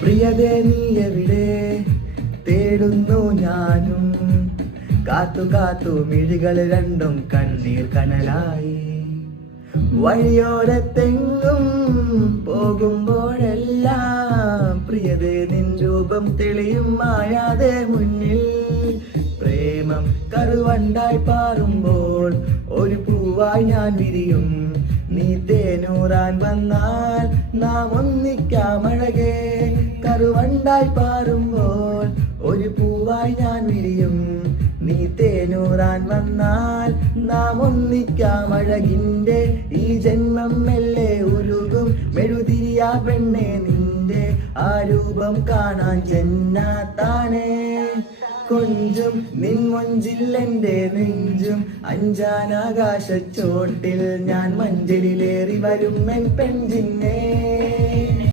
പ്രിയതേ നീ എവിടെ തേടുന്നു ഞാനും, കാത്തു കാത്തു മിഴികൾ രണ്ടും കണ്ണീർ കനലായി. വഴിയോരത്തെങ്ങും പോകുമ്പോഴെല്ലാം പ്രിയതേ നിൻ രൂപം തെളിയും മായാതെ മുന്നിൽ. പ്രേമം കറുവണ്ടായി പാറുമ്പോൾ ഒരു പൂവായി ഞാൻ വിരിയും, നീ തേനൂറാൻ വന്നാൽ നാം ഒന്നിക്കാമഴകേ. കറുവണ്ടായി പാറുമ്പോൾ ഒരു പൂവായി ഞാൻ വിരിയും, നീ തേനൂറാൻ വന്നാൽ നാം ഒന്നിക്കാമഴകിൻ്റെ ഈ ജന്മം മെല്ലെ ഉരുകും മെഴുതിരിയാ പെണ്ണെ നിന്റെ ആ രൂപം കാണാൻ ജന്നാത്താണേ. കൊഞ്ചും നിൻ മൊഞ്ചിൽ എൻ്റെ നെഞ്ചും അഞ്ചാനാകാശച്ചോട്ടിൽ ഞാൻ മഞ്ചലിലേറി വരും എൻ പെൺജിന്നേ.